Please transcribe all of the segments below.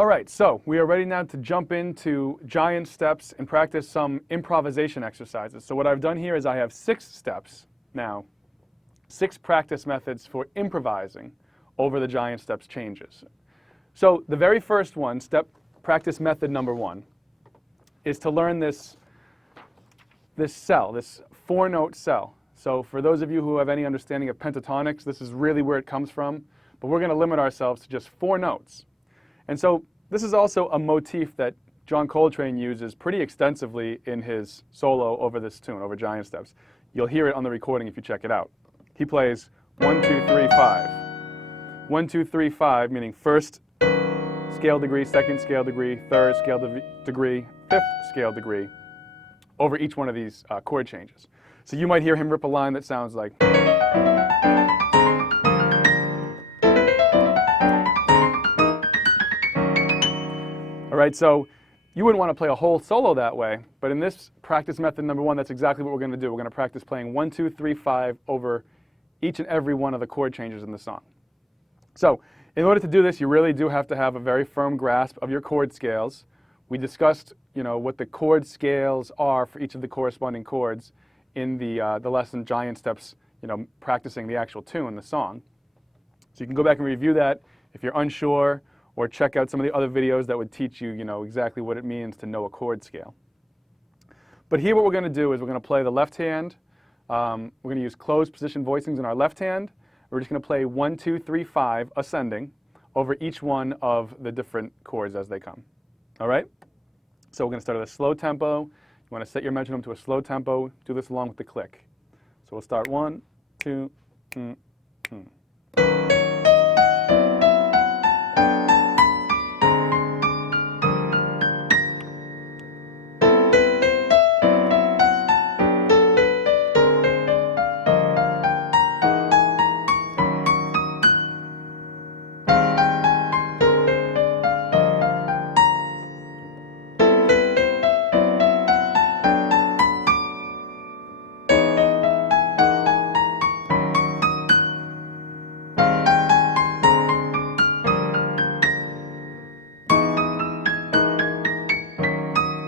All right, so we are ready now to jump into giant steps and practice some improvisation exercises. So what I've done here is I have 6 steps now, 6 practice methods for improvising over the giant steps changes. So the very first one, practice method number 1, is to learn this cell, this 4-note cell. So for those of you who have any understanding of pentatonics, this is really where it comes from. But we're going to limit ourselves to just 4 notes. And so this is also a motif that John Coltrane uses pretty extensively in his solo over this tune, over giant steps. You'll hear it on the recording if you check it out. He plays 1, 2, 3, 5. 1, 2, 3, 5, meaning first scale degree, second scale degree, third scale degree, fifth scale degree, over each one of these chord changes. So you might hear him rip a line that sounds like. All right, so you wouldn't want to play a whole solo that way, but in this practice method number 1, that's exactly what we're going to do. We're going to practice playing 1, 2, 3, 5 over each and every one of the chord changes in the song. So in order to do this, you really do have to have a very firm grasp of your chord scales. We discussed, what the chord scales are for each of the corresponding chords in the lesson Giant Steps, practicing the actual tune, the song. So you can go back and review that if you're unsure, or check out some of the other videos that would teach you, exactly what it means to know a chord scale. But here what we're going to do is we're going to play the left hand. We're going to use closed position voicings in our left hand. We're just going to play 1, 2, 3, 5, ascending, over each one of the different chords as they come. All right? So we're going to start at a slow tempo. You want to set your metronome to a slow tempo. Do this along with the click. So we'll start 1, 2, 3.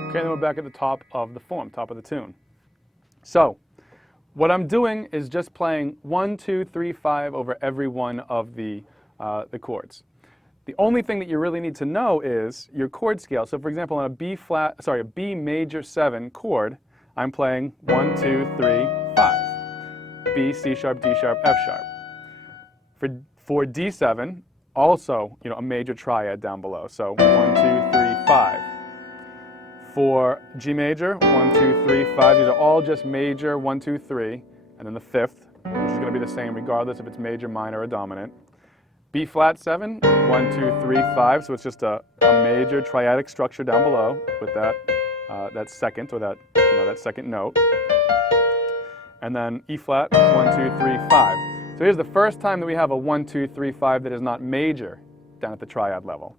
Okay, then we're back at the top of the form, top of the tune. So what I'm doing is just playing 1, 2, 3, 5 over every one of the chords. The only thing that you really need to know is your chord scale. So for example, on a B major 7 chord, I'm playing 1, 2, 3, 5. B, C sharp, D sharp, F sharp. For D7, also a major triad down below. So 1, 2, 3, 5. For G major, 1, 2, 3, 5. These are all just major 1, 2, 3, and then the 5th, which is going to be the same regardless if it's major, minor, or dominant. B flat 7, 1, 2, 3, 5. So it's just a major triadic structure down below with that second, or that second note. And then E flat, 1, 2, 3, 5. So here's the first time that we have a 1, 2, 3, 5 that is not major down at the triad level.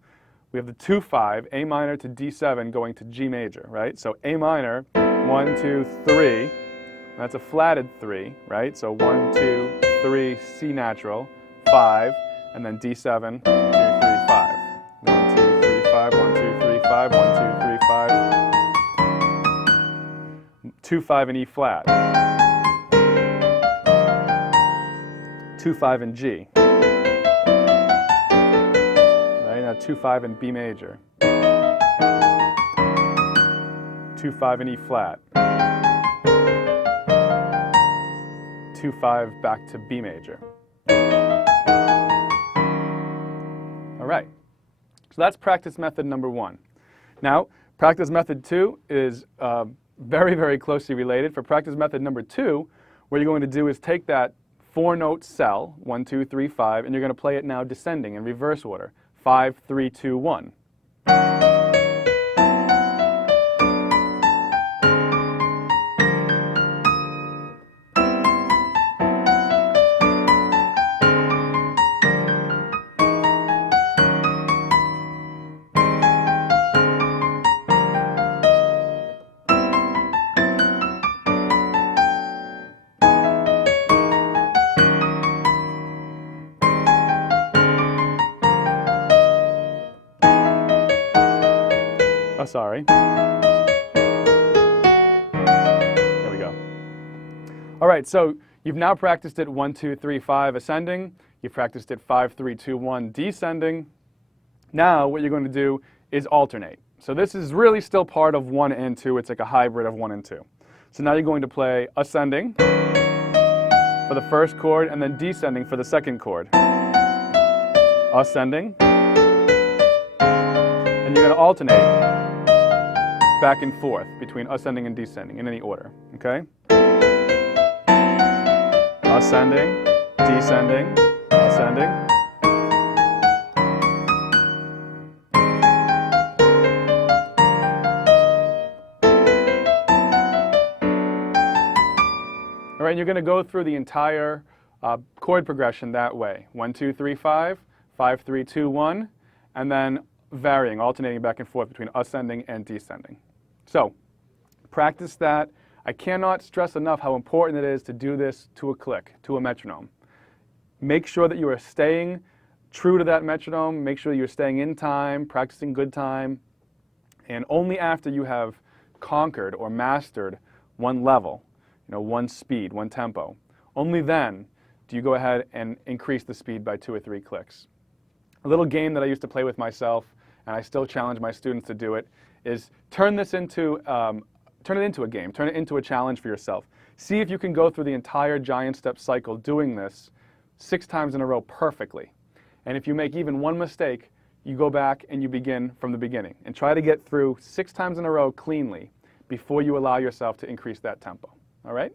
We have the 2, 5, A minor to D7 going to G major, right? So A minor, 1, 2, 3. That's a flatted 3, right? So 1, 2, 3, C natural, 5, and then D7, 2, 3, 5. 1, 2, 3, 5, 1, 2, 3, 5, 1, 2, 3, 5. 2, 5 in E flat. 2, 5 in G. 2, 5 in B major, 2, 5 in E flat, 2, 5 back to B major. All right, so that's practice method number 1. Now, practice method 2 is very, very closely related. For practice method number 2, what you're going to do is take that 4-note cell, 1, 2, 3, 5, and you're going to play it now descending in reverse order. 5, 3, 2, 1. Oh, sorry. There we go. All right, so you've now practiced it 1, 2, 3, 5 ascending. You've practiced it 5, 3, 2, 1 descending. Now what you're going to do is alternate. So this is really still part of 1 and 2. It's like a hybrid of 1 and 2. So now you're going to play ascending for the first chord and then descending for the second chord. Ascending. And you're going to alternate back and forth between ascending and descending in any order, okay? Ascending, descending, ascending. All right, you're going to go through the entire chord progression that way. 1, 2, 3, 5, 5, 3, 2, 1, and then varying, alternating back and forth between ascending and descending. So, practice that. I cannot stress enough how important it is to do this to a click, to a metronome. Make sure that you are staying true to that metronome. Make sure you're staying in time, practicing good time. And only after you have conquered or mastered one level, one speed, one tempo, only then do you go ahead and increase the speed by 2 or 3 clicks. A little game that I used to play with myself, and I still challenge my students to do it, is turn it into a game, turn it into a challenge for yourself. See if you can go through the entire giant step cycle doing this 6 times in a row perfectly. And if you make even one mistake, you go back and you begin from the beginning. And try to get through 6 times in a row cleanly before you allow yourself to increase that tempo. All right?